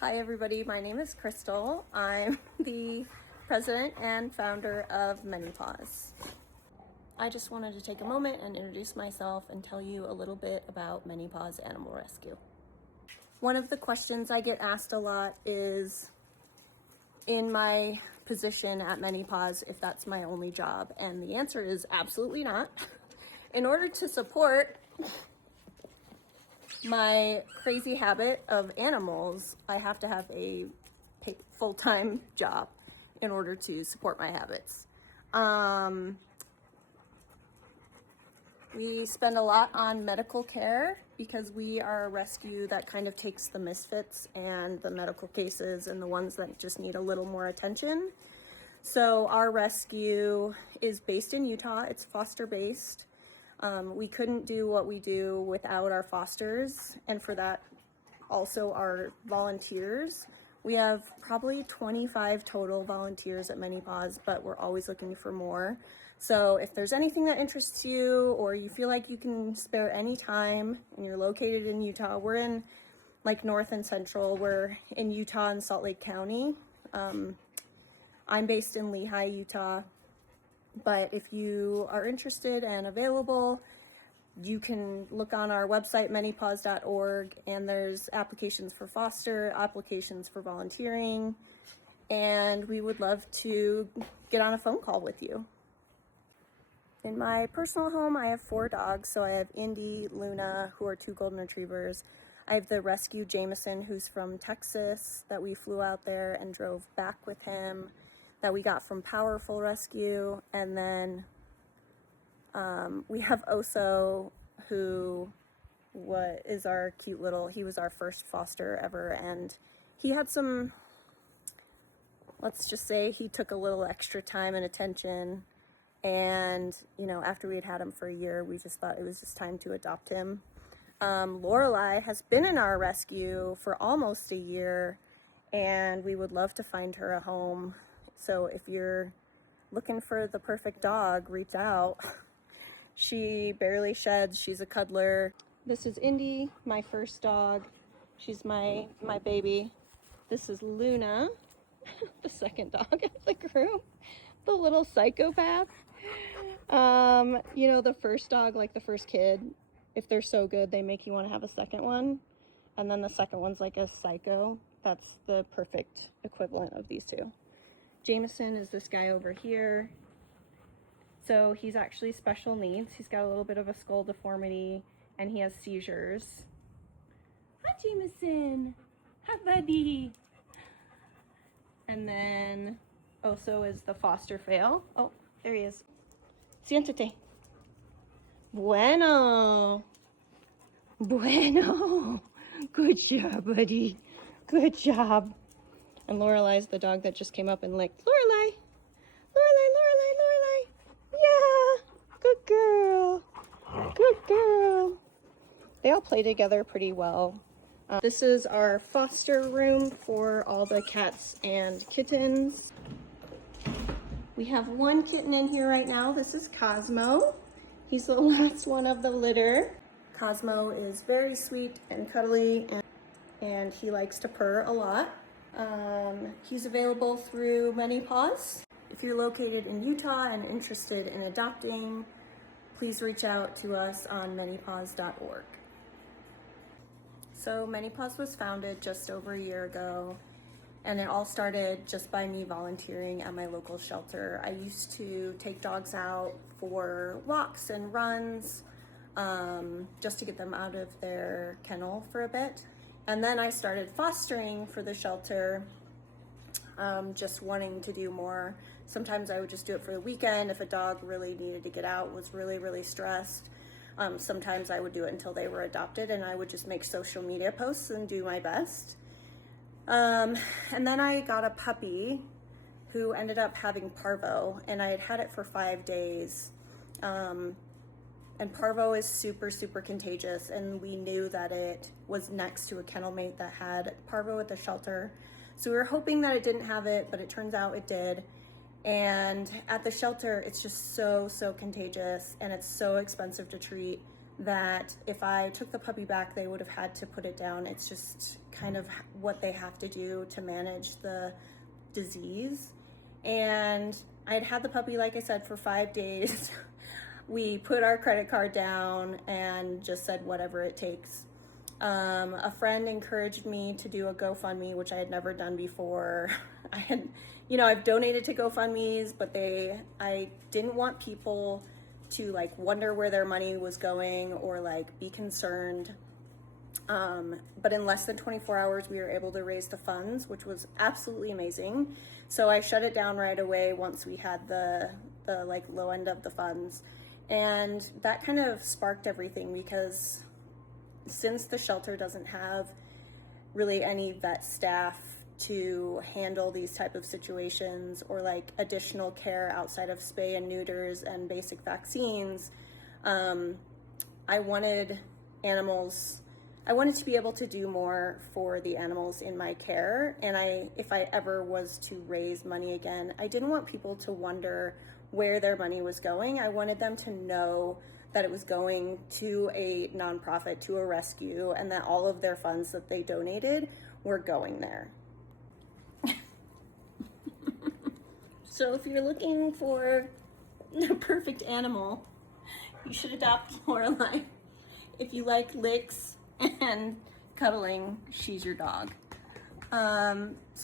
Hi everybody, my name is Crystal. I'm the president and founder of ManyPaws. I just wanted to take a moment and introduce myself and tell you a little bit about ManyPaws Animal Rescue. One of the questions I get asked a lot is, in my position at ManyPaws, if that's my only job, and the answer is absolutely not. In order to support my crazy habit of animals, I have to have a full-time job in order to support my habits. We spend a lot on medical care because we are a rescue that kind of takes the misfits and the medical cases and the ones that just need a little more attention. So our rescue is based in Utah. It's foster based. We couldn't do what we do without our fosters, and for that also our volunteers. We have probably 25 total volunteers at ManyPaws, but we're always looking for more. So if there's anything that interests you, or you feel like you can spare any time and you're located in Utah, we're in like North and Central. We're in Utah and Salt Lake County. I'm based in Lehi, Utah. But if you are interested and available, you can look on our website, ManyPaws.org, and there's applications for foster, applications for volunteering, and we would love to get on a phone call with you. In my personal home, I have 4 dogs. So I have Indy, Luna, who are 2 golden retrievers. I have the rescue Jameson, who's from Texas, that we flew out there and drove back with him, that we got from Powerful Rescue. And then we have Oso, who is our cute little, he was our first foster ever, and he had some, let's just say he took a little extra time and attention. And, you know, after we had him for a year, we just thought it was just time to adopt him. Lorelei has been in our rescue for almost a year, and we would love to find her a home. So if you're looking for the perfect dog, reach out. She barely sheds. She's a cuddler. This is Indy, my first dog. She's my baby. This is Luna, the second dog of the group, the little psychopath. You know, the first dog, like the first kid, if they're so good, they make you want to have a second one. And then the second one's like a psycho. That's the perfect equivalent of these two. Jameson is this guy over here. So he's actually special needs. He's got a little bit of a skull deformity and he has seizures. Hi, Jameson. Hi, buddy. And then Oso is the foster fail. Oh, there he is. Siéntate. Bueno. Bueno. Good job, buddy. Good job. And Lorelei's the dog that just came up and licked. Lorelei. Lorelei, Lorelei, Lorelei. Yeah. Good girl. Good girl. They all play together pretty well. This is our foster room for all the cats and kittens. We have one kitten in here right now. This is Cosmo. He's the last one of the litter. Cosmo is very sweet and cuddly, and he likes to purr a lot. He's available through ManyPaws. If you're located in Utah and interested in adopting, please reach out to us on ManyPaws.org. So ManyPaws was founded just over a year ago, and it all started just by me volunteering at my local shelter. I used to take dogs out for walks and runs, just to get them out of their kennel for a bit. And then I started fostering for the shelter, just wanting to do more. Sometimes I would just do it for the weekend if a dog really needed to get out, was really, really stressed. Sometimes I would do it until they were adopted, and I would just make social media posts and do my best. And then I got a puppy who ended up having parvo, and I had had it for 5 days. And parvo is super, super contagious, and we knew that it was next to a kennel mate that had parvo at the shelter. So we were hoping that it didn't have it, but it turns out it did. And at the shelter, it's just so, so contagious, and it's so expensive to treat. that if I took the puppy back, they would have had to put it down. It's just kind of what they have to do to manage the disease. And I'd had the puppy, like I said, for 5 days. We put our credit card down and just said whatever it takes. A friend encouraged me to do a GoFundMe, which I had never done before. I've donated to GoFundMes, but I didn't want people to like wonder where their money was going or like be concerned. But in less than 24 hours, we were able to raise the funds, which was absolutely amazing. So I shut it down right away once we had the like low end of the funds. And that kind of sparked everything, because since the shelter doesn't have really any vet staff to handle these type of situations or like additional care outside of spay and neuters and basic vaccines, I wanted to be able to do more for the animals in my care. And if I ever was to raise money again, I didn't want people to wonder where their money was going. I wanted them to know that it was going to a nonprofit, to a rescue, and that all of their funds that they donated were going there. So if you're looking for the perfect animal, you should adopt Lorelei. If you like licks and cuddling, she's your dog. So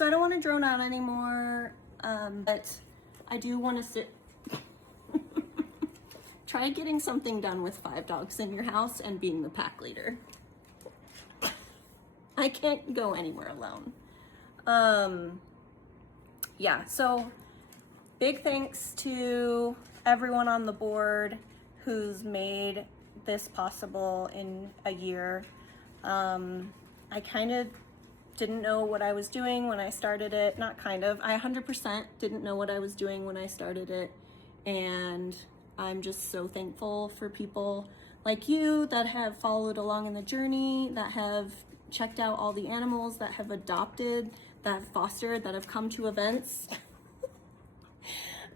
I don't want to drone out anymore, but I do want to try getting something done with 5 dogs in your house and being the pack leader. I can't go anywhere alone. Yeah, so big thanks to everyone on the board who's made this possible in a year. I kind of didn't know what I was doing when I started it. Not kind of, I 100% didn't know what I was doing when I started it. And I'm just so thankful for people like you that have followed along in the journey, that have checked out all the animals, that have adopted, that have fostered, that have come to events.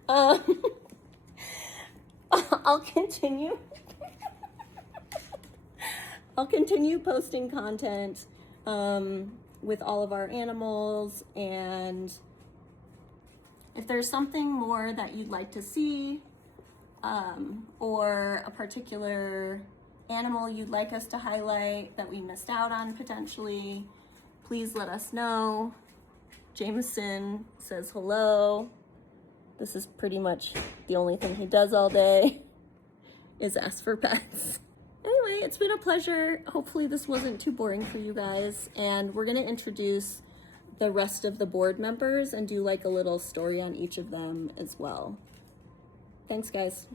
I'll continue. I'll continue posting content with all of our animals, and if there's something more that you'd like to see, or a particular animal you'd like us to highlight that we missed out on potentially, please let us know. Jameson says hello. This is pretty much the only thing he does all day is ask for pets. Anyway, it's been a pleasure. Hopefully this wasn't too boring for you guys, and we're gonna introduce the rest of the board members and do like a little story on each of them as well. Thanks, guys.